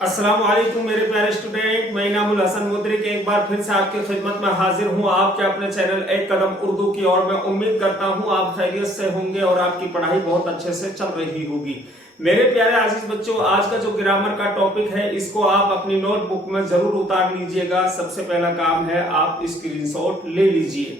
अस्सलाम वालेकुम मेरे प्यारे स्टूडेंट, मैं इनामुल हसन मुद्रिक एक बार फिर से आपकी खिदमत में हाजिर हूँ आपके अपने चैनल एक कदम उर्दू की। और मैं उम्मीद करता हूँ आप खैरियत से होंगे और आपकी पढ़ाई बहुत अच्छे से चल रही होगी। मेरे प्यारे अजीज बच्चों, आज का जो ग्रामर का टॉपिक है इसको आप अपनी नोटबुक में जरूर उतार लीजिएगा। सबसे पहला काम है आप स्क्रीनशॉट ले लीजिए।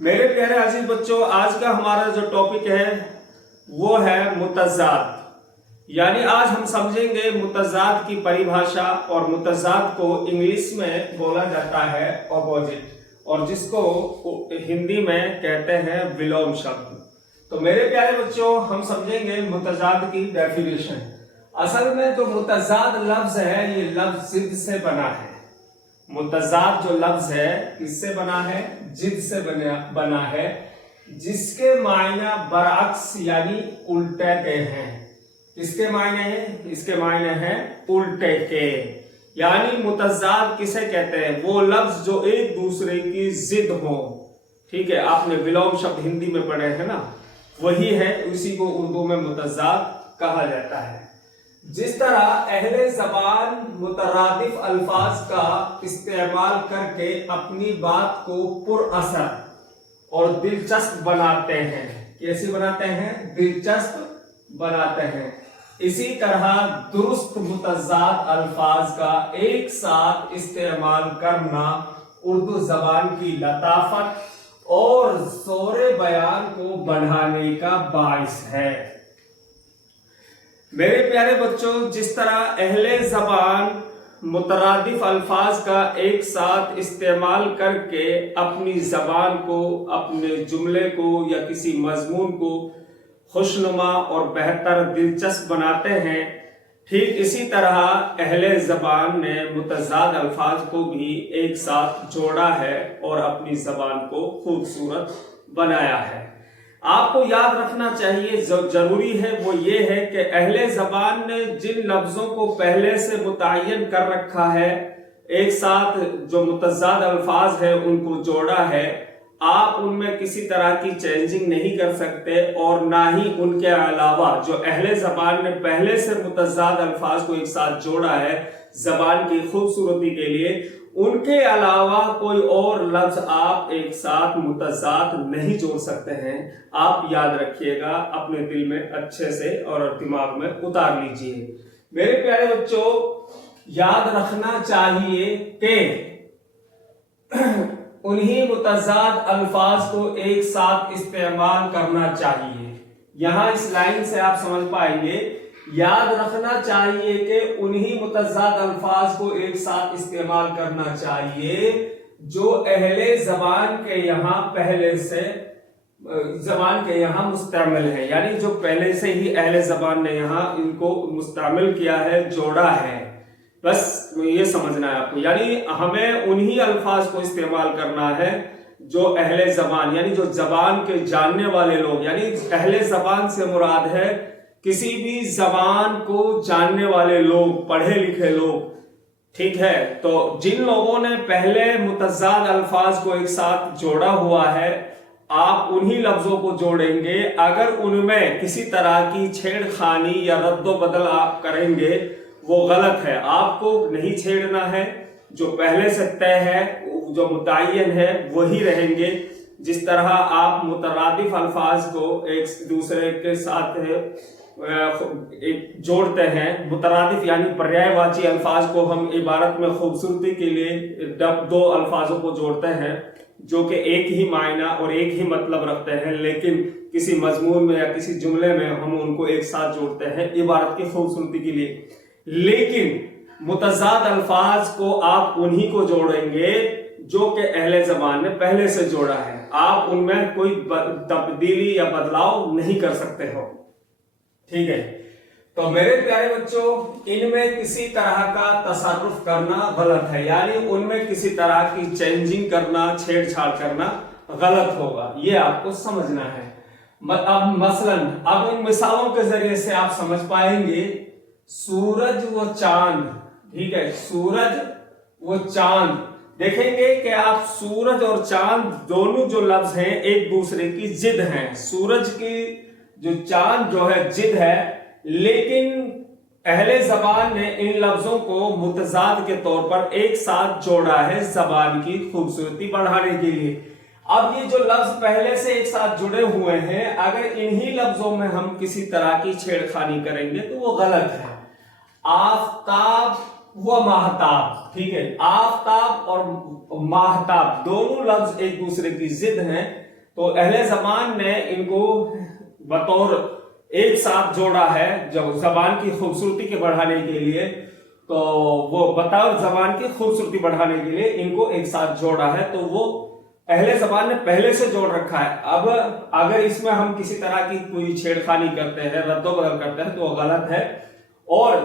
मेरे प्यारे अजीज बच्चों, आज का हमारा जो टॉपिक है वो है मुतज़ाद। यानी आज हम समझेंगे मुतज़ाद की परिभाषा। और मुतज़ाद को इंग्लिश में बोला जाता है ऑपोजिट, और जिसको हिंदी में कहते हैं विलोम शब्द। तो मेरे प्यारे बच्चों, हम समझेंगे मुतज़ाद की डेफिनेशन। असल में जो मुतज़ाद लफ्ज है ये लफ्ज जिद से बना है। मुतज़ाद जो लफ्ज है किससे बना है? जिद से बना है, जिसके मायने बरअक्स यानी उल्टे के हैं। किसके मायने हैं? इसके मायने हैं उल्टे के। यानी मुतज़ाद किसे कहते हैं? वो लफ्ज जो एक दूसरे की जिद हो। ठीक है, आपने विलोम शब्द हिंदी में पढ़े हैं ना, वही है, उसी को उर्दू में मुतज़ाद कहा जाता है। जिस तरह अहले ज़बान मुतरादिफ अल्फाज का इस्तेमाल करके अपनी बात को पुरअसर और दिलचस्प बनाते हैं। कैसे बनाते हैं? दिलचस्प बनाते हैं। इसी तरह दुरुस्त मुतज़ाद अल्फाज का एक साथ इस्तेमाल करना उर्दू जबान की लताफत और ज़ोरे बयान को बढ़ाने का बाइस है। मेरे प्यारे बच्चों, जिस तरह अहले ज़बान मुतरादिफ अल्फाज का एक साथ इस्तेमाल करके अपनी ज़बान को, अपने जुमले को या किसी मजमून को खुशनुमा और बेहतर दिलचस्प बनाते हैं, ठीक इसी तरह अहले ज़बान ने मुतज़ाद अल्फाज को भी एक साथ जोड़ा है और अपनी ज़बान को खूबसूरत बनाया है। आपको याद रखना चाहिए, जो जरूरी है वो ये है कि अहले ज़बान ने जिन लफ्ज़ों को पहले से मुतय्यन कर रखा है, एक साथ जो मुतज़ाद अल्फाज है उनको जोड़ा है। आप उनमें किसी तरह की चेंजिंग नहीं कर सकते, और ना ही उनके अलावा जो अहले ज़बान ने पहले से मुतज़ाद अल्फाज को एक साथ जोड़ा है ज़बान की खूबसूरती के लिए, उनके अलावा कोई और लफ्ज आप एक साथ मुतज़ाद नहीं जोड़ सकते हैं। आप याद रखिएगा, अपने दिल में अच्छे से और दिमाग में उतार लीजिए। मेरे प्यारे बच्चों, याद रखना चाहिए कि उन्हीं मुतज़ाद अल्फाज को एक साथ इस्तेमाल करना चाहिए। यहां इस लाइन से आप समझ पाएंगे, याद रखना चाहिए कि उन्हीं मुतज़ाद अल्फाज को एक साथ इस्तेमाल करना चाहिए जो अहले ज़बान के यहाँ पहले से ज़बान के यहाँ मुस्तमिल है। यानी जो पहले से ही अहले ज़बान ने यहाँ इनको मुस्तमिल किया है, जोड़ा है। बस ये समझना है आपको। यानी हमें उन्हीं अल्फाज को इस्तेमाल करना है जो अहले ज़बान, यानी जो ज़बान के जानने वाले लोग, यानी अहले ज़बान से मुराद है किसी भी ज़बान को जानने वाले लोग, पढ़े लिखे लोग। ठीक है, तो जिन लोगों ने पहले मुतज़ाद अल्फाज को एक साथ जोड़ा हुआ है, आप उन्हीं लफ्जों को जोड़ेंगे। अगर उनमें किसी तरह की छेड़खानी या रद्दो बदल आप करेंगे, वो गलत है। आपको नहीं छेड़ना है, जो पहले से तय है, जो मुतय्यन है, वही रहेंगे। जिस तरह आप मुतरादिफ अल्फाज को एक दूसरे के साथ जोड़ते हैं, मुतरादिफ यानी पर्यायवाची अल्फाज को हम इबारत में खूबसूरती के लिए दो अल्फाजों को जोड़ते हैं जो कि एक ही मायना और एक ही मतलब रखते हैं, लेकिन किसी मजमून में या किसी जुमले में हम उनको एक साथ जोड़ते हैं इबारत की खूबसूरती के लिए। लेकिन मुतज़ाद अल्फाज को आप उन्हीं को जोड़ेंगे जो कि अहले ज़बान ने पहले से जोड़ा है। आप उनमें कोई तब्दीली या बदलाव नहीं कर सकते हो। ठीक है, तो मेरे प्यारे बच्चों, इनमें किसी तरह का तसर्रुफ करना गलत है। यानी उनमें किसी तरह की चेंजिंग करना, छेड़छाड़ करना गलत होगा, ये आपको समझना है। अब मसलन अब इन मिसालों के जरिए से आप समझ पाएंगे। सूरज व चांद, ठीक है, सूरज व चांद, देखेंगे कि आप सूरज और चांद दोनों जो लफ्ज हैं एक दूसरे की जिद हैं। सूरज की जो चांद जो है जिद है, لیکن اہل زبان نے ان لفظوں کو متضاد کے طور پر ایک ساتھ جوڑا ہے زبان کی خوبصورتی بڑھانے کے لیے۔ اب یہ جو لفظ پہلے سے ایک ساتھ جڑے ہوئے ہیں، اگر انہی لفظوں میں ہم کسی طرح کی چھیڑ خانی کریں گے تو وہ غلط ہے۔ آفتاب و ماہتاب، ٹھیک ہے، آفتاب اور ماہتاب دونوں لفظ ایک دوسرے کی ضد ہیں، تو اہل زبان نے ان کو بطور ایک ساتھ جوڑا ہے جو زبان کی خوبصورتی کے بڑھانے کے لیے، تو وہ بطور زبان کی خوبصورتی بڑھانے کے لیے ان کو ایک ساتھ جوڑا ہے، تو وہ اہل زبان نے پہلے سے جوڑ رکھا ہے۔ اب اگر اس میں ہم کسی طرح کی کوئی چھیڑ خانی کرتے ہیں، رد و بدل کرتے ہیں تو وہ غلط ہے۔ اور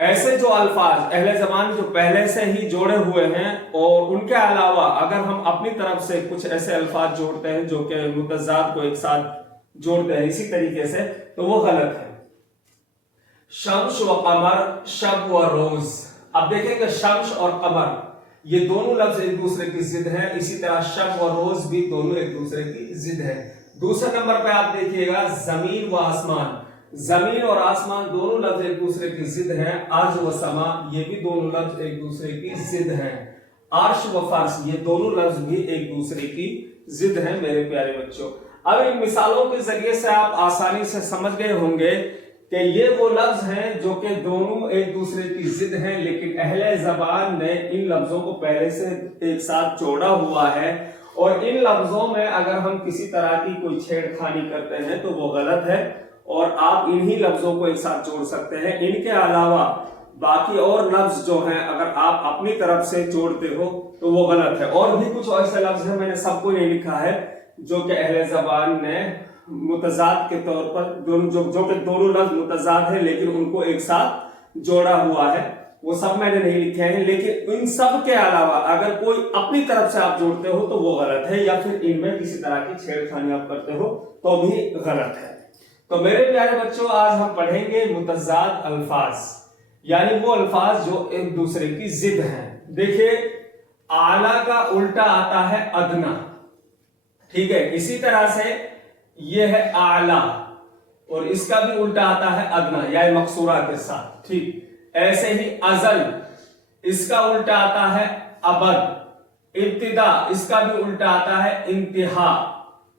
ایسے جو الفاظ اہل زبان جو پہلے سے ہی جوڑے ہوئے ہیں اور ان کے علاوہ اگر ہم اپنی طرف سے کچھ ایسے الفاظ جوڑتے ہیں جو کہ متضاد کو ایک ساتھ جوڑتے ہیں اسی طریقے سے، تو وہ غلط ہے۔ شمس و قمر، شب و روز، اب دیکھیں کہ شمس اور قمر یہ دونوں لفظ ایک دوسرے کی ضد ہیں، اسی طرح شب و روز بھی دونوں ایک دوسرے کی ضد ہیں۔ دوسرے نمبر پہ آپ دیکھیے گا زمین و آسمان، زمین اور آسمان دونوں لفظ ایک دوسرے کی ضد ہیں۔ ارض و سما، یہ بھی دونوں لفظ ایک دوسرے کی ضد ہیں۔ عرش و فرش، یہ دونوں لفظ بھی ایک دوسرے کی ضد ہیں میرے پیارے بچوں۔ اب ان مثالوں کے ذریعے سے آپ آسانی سے سمجھ گئے ہوں گے کہ یہ وہ لفظ ہیں جو کہ دونوں ایک دوسرے کی ضد ہیں، لیکن اہل زبان نے ان لفظوں کو پہلے سے ایک ساتھ جوڑا ہوا ہے، اور ان لفظوں میں اگر ہم کسی طرح کی کوئی چھیڑ خانی کرتے ہیں تو وہ غلط ہے، اور آپ انہی لفظوں کو ایک ساتھ جوڑ سکتے ہیں۔ ان کے علاوہ باقی اور لفظ جو ہیں اگر آپ اپنی طرف سے جوڑتے ہو تو وہ غلط ہے۔ اور بھی کچھ ایسے لفظ ہیں، میں نے سب کو نہیں لکھا ہے، جو کہ اہل زبان نے متضاد کے طور پر جو کہ دونوں لفظ متضاد ہیں لیکن ان کو ایک ساتھ جوڑا ہوا ہے، وہ سب میں نے نہیں لکھے ہیں۔ لیکن ان سب کے علاوہ اگر کوئی اپنی طرف سے آپ جوڑتے ہو تو وہ غلط ہے، یا پھر ان میں کسی طرح کی چھیڑ خانی آپ کرتے ہو تو بھی غلط ہے۔ تو میرے پیارے بچوں، آج ہم پڑھیں گے متضاد الفاظ، یعنی وہ الفاظ جو ایک دوسرے کی ضد ہیں۔ دیکھیے، اعلیٰ کا الٹا آتا ہے ادنا، ٹھیک ہے، اسی طرح سے یہ ہے اعلیٰ، اور اس کا بھی الٹا آتا ہے ادنا، یعنی مقصورہ کے ساتھ، ٹھیک۔ ایسے ہی ازل، اس کا الٹا آتا ہے ابد، ابتدا، اس کا بھی الٹا آتا ہے انتہا،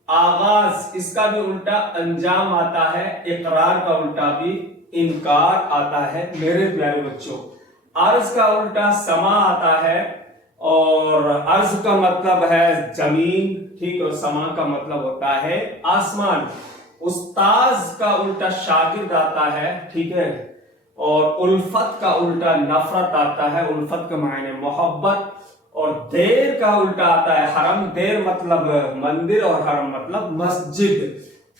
آغاز، اس کا بھی الٹا انجام آتا ہے، اقرار کا الٹا بھی انکار آتا ہے میرے پیارے بچوں۔ عرض کا الٹا سما آتا ہے، اور عرض کا مطلب ہے زمین، ٹھیک، اور سما کا مطلب ہوتا ہے آسمان۔ استاذ کا الٹا شاگرد آتا ہے، ٹھیک ہے، اور الفت کا الٹا نفرت آتا ہے، الفت کا معنی محبت، اور دیر کا الٹا آتا ہے حرم، دیر مطلب مندر اور حرم مطلب مسجد۔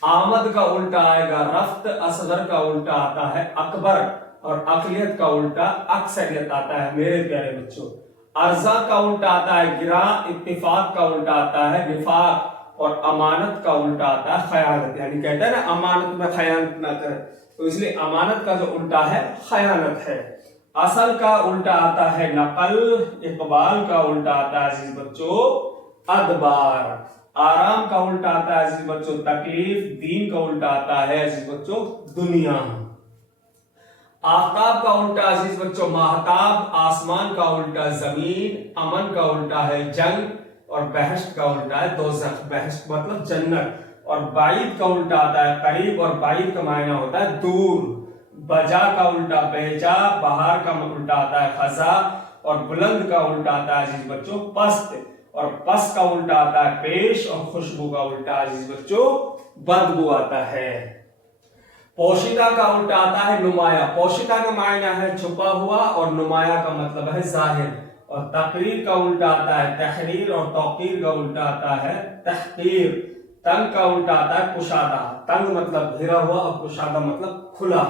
آمد کا الٹا آئے گا رفت، اصغر کا الٹا آتا ہے اکبر، اور اقلیت کا الٹا اکثریت آتا ہے میرے پیارے بچوں۔ ارزا کا الٹا آتا ہے گراں، اتفاق کا الٹا آتا ہے نفاق، اور امانت کا الٹا آتا ہے خیانت، یعنی کہتے ہیں نا امانت میں خیانت نہ کرے، تو اس لیے امانت کا جو الٹا ہے خیانت ہے۔ اصل کا الٹا آتا ہے نقل، اقبال کا الٹا آتا ہے عزیز بچوں ادبار، آرام کا الٹا آتا ہے عزیز بچوں تکلیف، دین کا الٹا آتا ہے عزیز بچوں دنیا۔ آفتاب کا الٹا عزیز بچوں ماہتاب، آسمان کا الٹا زمین، امن کا الٹا ہے جنگ، اور بہشت کا الٹا ہے دوزخ، بہشت مطلب جنت، اور بعید کا الٹا آتا ہے قریب، اور بعید کا معنی ہوتا ہے دور۔ بجا کا الٹا بیجا، بہار کا الٹا آتا ہے خزاں، اور بلند کا الٹا آتا ہے عزیز بچوں پست، اور پست کا الٹا آتا ہے پیش، اور خوشبو کا الٹا عزیز بچوں بدبو آتا ہے۔ پوشیدہ کا الٹا آتا ہے نمایاں، پوشیدہ کا معنی ہے چھپا ہوا، اور نمایاں کا مطلب ہے ظاہر، اور تقریر کا الٹا آتا ہے تحریر، اور توقیر کا الٹا آتا ہے تحقیر۔ تنگ کا الٹا آتا ہے کشادہ، تنگ مطلب گھرا ہوا، اور کشادہ مطلب کھلا۔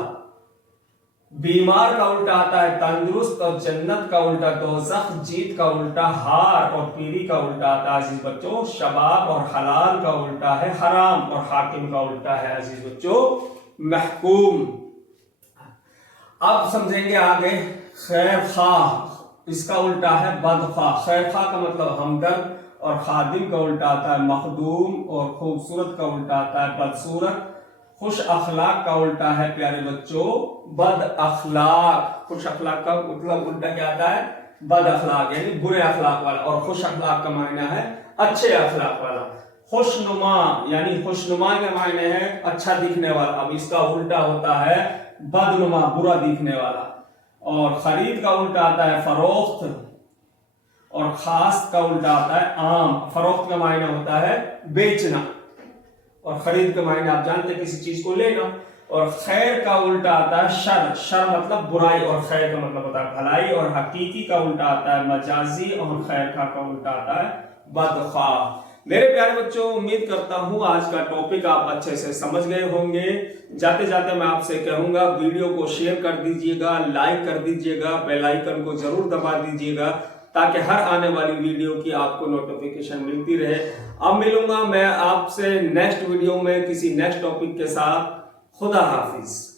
بیمار کا الٹا آتا ہے تندرست، اور جنت کا الٹا دوزخ، جیت کا الٹا ہار، اور پیری کا الٹا آتا ہے عزیز بچوں شباب، اور حلال کا الٹا ہے حرام، اور حاکم کا الٹا ہے عزیز بچوں محکوم۔ اب سمجھیں گے آگے خیر خواہ، اس کا الٹا ہے بدخواہ، خیر خواہ کا مطلب ہمدرد، اور خادم کا الٹا آتا ہے مخدوم، اور خوبصورت کا الٹا آتا ہے بدصورت، खुश अखलाक का उल्टा है प्यारे बच्चों बद अखलाक। खुश अखलाक का मतलब उल्टा क्या आता है? बद अखलाक, यानी बुरे अखलाक वाला। और खुश अखलाक का मायना है अच्छे अखलाक वाला। खुशनुमा यानी खुशनुमा के मायने है अच्छा दिखने वाला। अब इसका उल्टा होता है बदनुमा, बुरा दिखने वाला। और खरीद का उल्टा आता है फरोख्त, और खास का उल्टा आता है आम। फरोख्त का मायना होता है बेचना, और खरीद का मायने आप जानते हैं किसी चीज को लेना। और खैर का उल्टा आता है शर। शर मतलब बुराई, और खैर का मतलब होता है भलाई। और हकीकी का उल्टा आता है मजाजी, और खैर का उल्टा आता है बदख्वाह। मेरे प्यारे बच्चों, उम्मीद करता हूं आज का टॉपिक आप अच्छे से समझ गए होंगे। जाते जाते मैं आपसे कहूंगा वीडियो को शेयर कर दीजिएगा, लाइक कर दीजिएगा, बेल आइकन को जरूर दबा दीजिएगा, ताकि हर आने वाली वीडियो की आपको नोटिफिकेशन मिलती रहे। अब मिलूंगा मैं आपसे नेक्स्ट वीडियो में किसी नेक्स्ट टॉपिक के साथ। खुदा हाफिज।